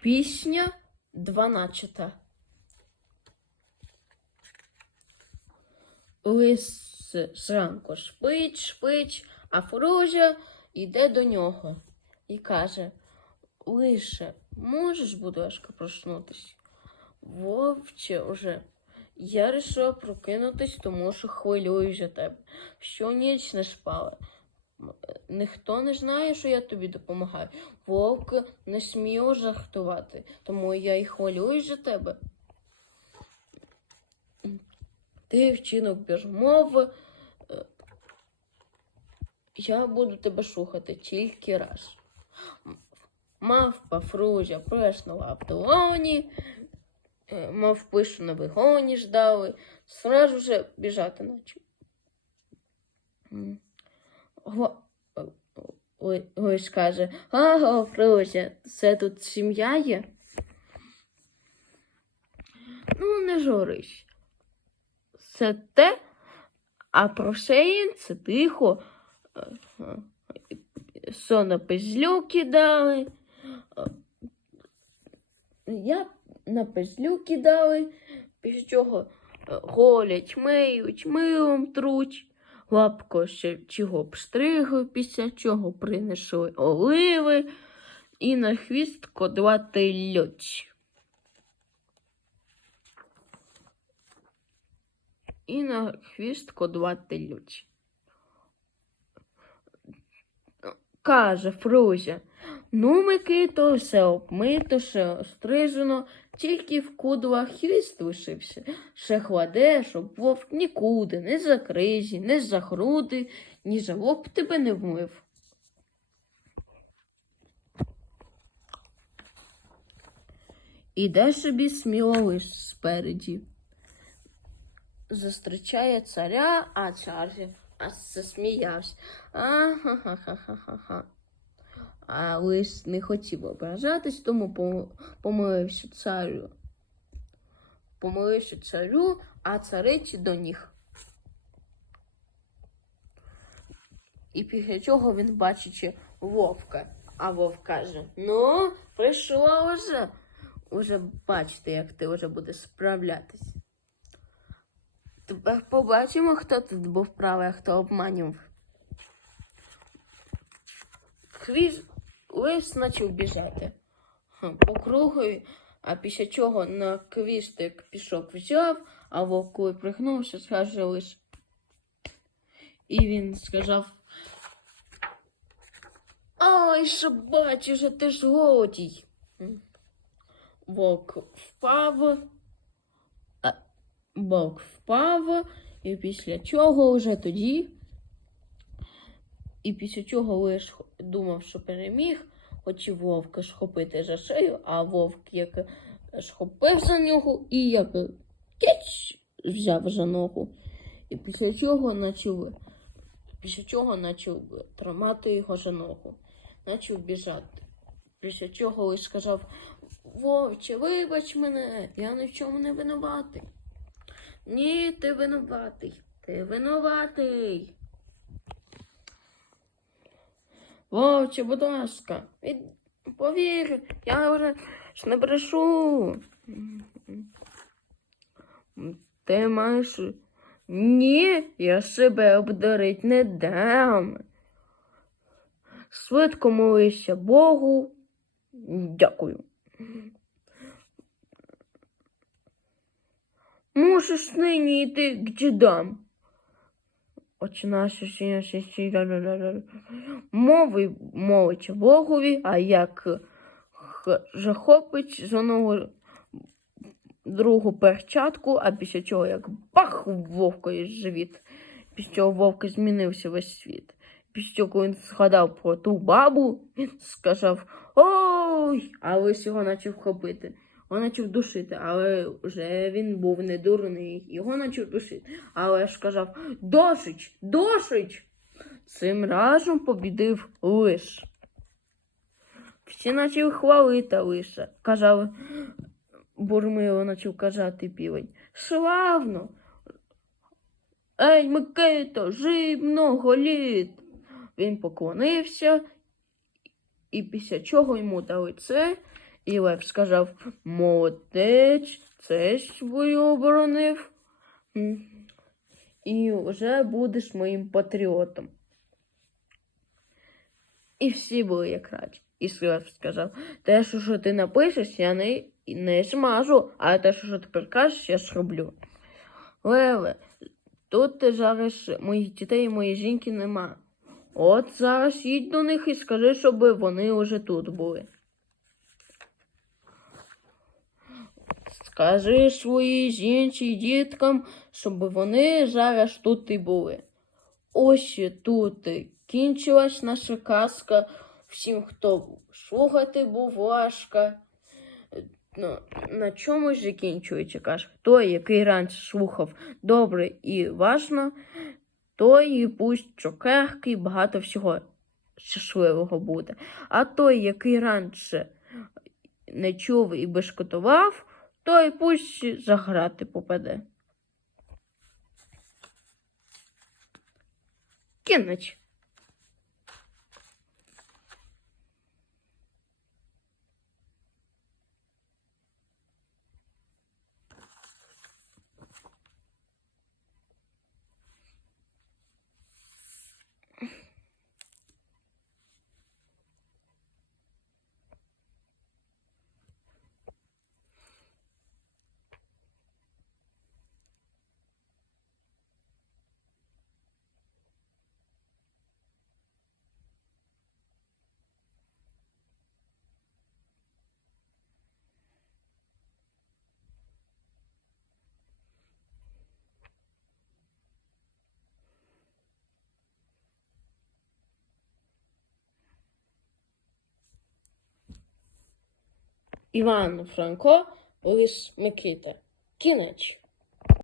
Пісня 12. Лис зранку шпить, шпить, а Фрузя йде до нього і каже: Лише, можеш, будь ласка, проснутись? Вовче уже. Я вирішила прокинутись, тому що хвилююсь тебе. Всю ніч не спала. Ніхто не знає, що я тобі допомагаю. Вовк не сміє жахтувати, тому я і хвилююсь за тебе. Ти вчинок біжмови. Е, Я буду тебе слухати тільки раз. Мавпа Фрузя преснула в долоні, е, мавпишу на вигоні ждали, сразу же біжати наче. М. Го- Ой, ось каже, ага, Фрузя, це тут сім'я є? Ну, не журись. Це те, а про Шеїн це тихо. Е, пизлю кидали. Я на пизлю кидали, після чого е, голять, миють, милом труть. Лапко ще чого пштригу, після чого принесли оливи і на хвіст кодлати льоч. І на хвіст кодлати льоч. Каже Фрузя, ну, Микито, все обмито, все острижено, тільки в кудлах хвіст лишився. Ще кладе, щоб вовк нікуди, не за кризі, не за груди, ні за лоб тебе не вмив. Іде собі сміло лиш спереді. Зустрічає царя, а цар засміявся. А-ха-ха-ха-ха-ха. А лис не хотів ображатись, тому пом- помилився царю. Помилився царю, а цариці до ніг. І після чого він бачить вовка. А вовк каже: Ну, прийшла уже. Уже бачите, як ти вже будеш справлятись. Тепер побачимо, хто тут був правий, а хто обманював. Хвіст лис почав біжати по кругові, а після чого на квістик пішок взяв, а вовк коли скаже лиш. І він сказав. Ой, що бачиш, а ти ж голодій. М. Вовк впав. Вовк впав, і після чого вже тоді. І після чого лиш думав, що переміг, хотів вовка схопити за шию, а вовк як схопив за нього і як кеч взяв за ногу. І після чого почав, після чого почав тримати його за ногу, почав біжати. Після чого лиш сказав, Вовче, вибач мене, я ні в чому не винуватий. Ні, ти винуватий. Ти винуватий. Вовче, будь ласка, від... повір, я вже ж не брешу. Ти маєш. Ні, я себе обдарить не дам. Швидко молися Богу. Дякую. Можеш нині йти к дідам. Починався мови мовить Богові, а як захопить за ногу другу перчатку, а після чого як бах вовка із живіт. Після цього вовка змінився весь світ. Після цього, він згадав про ту бабу, він сказав Ой! А лис його почав хопити. Його почав душити, але вже він був не дурний. Його почав душити. Але ж сказав досить, досить. Цим разом побідив лиш. Всі почали хвалити лиша. Казали, бурмило почав казати півень. Славно! Ей, Микито, жив много літ. Він поклонився, і після чого йому дали це, І Лев сказав: Молодець, це свою оборонив. І вже будеш моїм патріотом. І всі були як раді. І Лев сказав: те, що, ти напишеш, я не, не змажу, а те, що, ти прикажеш, я зроблю. Леве, тут ти зараз моїх дітей і моєї жінки нема. От зараз їдь до них і скажи, щоб вони вже тут були. Скажи своїй жінці і діткам, щоб вони зараз тут і були. Ось і тут і кінчилась наша казка. Всім, хто слухати був важко. Ну, на чому ж закінчується казка? Той, який раніше слухав добре і важно, той і пусть цукерки і багато всього щасливого буде. А той, який раніше не чув і бешкотував, той пусть заграти попаде. Кінець. Іван Франко, Лис Микита. Кінець.